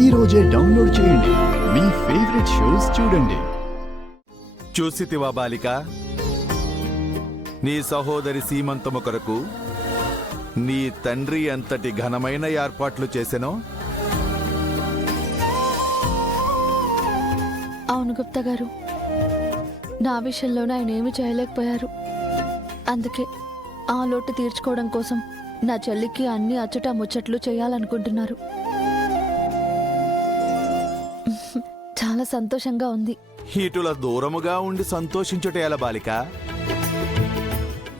ఈ రోజే డౌన్లోడ్ చేయండి. మీ ఫేవరెట్ షోస్ చూడండి. చూసితివా బాలిక, నీ సహోదరి సీమంతము కొరకు నీ తండ్రి ఎంతటి ఘనమైన ఏర్పాట్లు చేసెనో. అవును గుప్తా గారు, నా విషయంలోనే ఆయన ఏమీ చేయలేకపోయారు. అందుకే ఆ లోటు తీర్చుకోవడం కోసం నా చెల్లికి అన్ని అచ్చటా ముచ్చట్లు చేయాలనుకుంటున్నారు. చాలా సంతోషంగా ఉంది. ఇటుల దూరముగా ఉండి సంతోషించుట ఎలా బాలిక?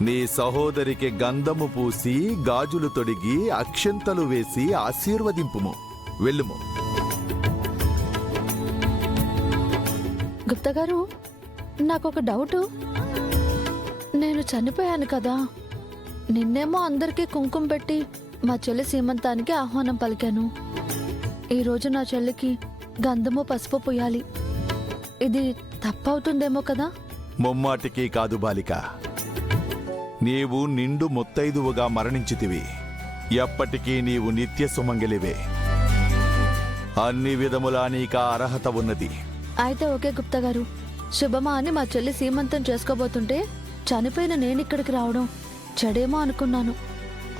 నీ సహోదరికి గంధము పూసి గాజులు తొడిగి అక్షంతలు వేసి ఆశీర్వదింపుము. వెళ్ళుము. గుప్తా గారు, నాకొక డౌటు. నేను చనిపోయాను కదా, నిన్నేమో అందరికీ కుంకుమ పెట్టి మా చెల్లి సీమంతానికి ఆహ్వానం పలికాను. ఈరోజు నా చెల్లికి గంధము పసుపు పూయాలి. ఇది తప్పవుతుందేమో కదా? ముమ్మాటికి కాదు బాలిక. నీవు నిండు ముత్తైదువుగా మరణించితివి. ఎప్పటికీ నీవు నిత్య సుమంగలివే. అన్ని విధములా నీకా అర్హత ఉన్నది. అయితే ఓకే గుప్తా గారు, శుభమా అని మా చెల్లి సీమంతం చేసుకోబోతుంటే చనిపోయిన నేనిక్కడికి రావడం చెడేమో అనుకున్నాను.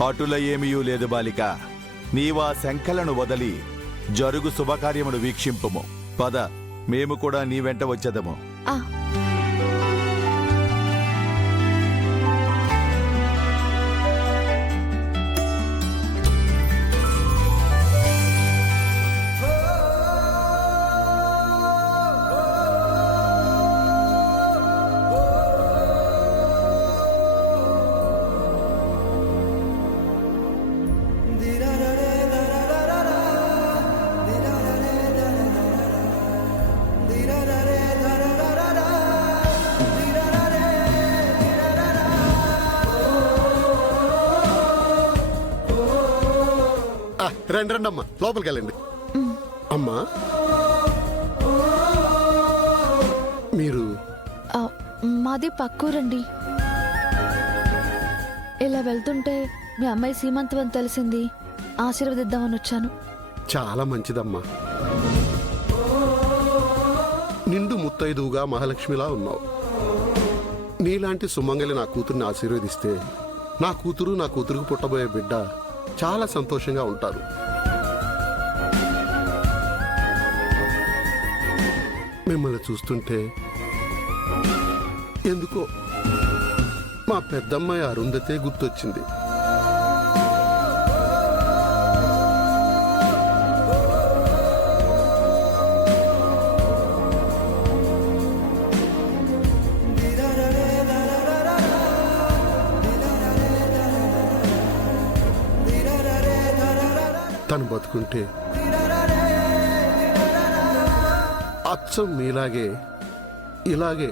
అటుల ఏమీయూ లేదు బాలిక. నీవా శంకలను వదలి జరుగు శుభకార్యమును వీక్షింపుము. పద, మేము కూడా నీ వెంట వచ్చేదము. ఆ రండి రండి అమ్మా, లోపలికి వెళ్ళండి. అమ్మా, మీరు? మాది పక్కూరండి. ఇలా వెళ్తుంటే మీ అమ్మాయి సీమంతం అని తెలిసింది, ఆశీర్వదిద్దామని వచ్చాను. చాలా మంచిదమ్మా. నిండు ముత్తైదువుగా మహాలక్ష్మిలా ఉన్నావు. నీలాంటి సుమంగలి నా కూతుర్ని ఆశీర్వదిస్తే నా కూతురుకు పుట్టబోయే బిడ్డ చాలా సంతోషంగా ఉంటారు. మిమ్మల్ని చూస్తుంటే ఎందుకో మా పెద్దమ్మాయి అరుంధతే గుర్తొచ్చింది. తను బతుకుంటే అచ్చం మీలాగే ఇలాగే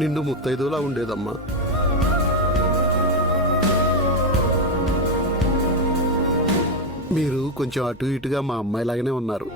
నిండు ముత్తైదులా ఉండేదమ్మా. మీరు కొంచెం అటు ఇటుగా మా అమ్మాయిలాగానే ఉన్నారు.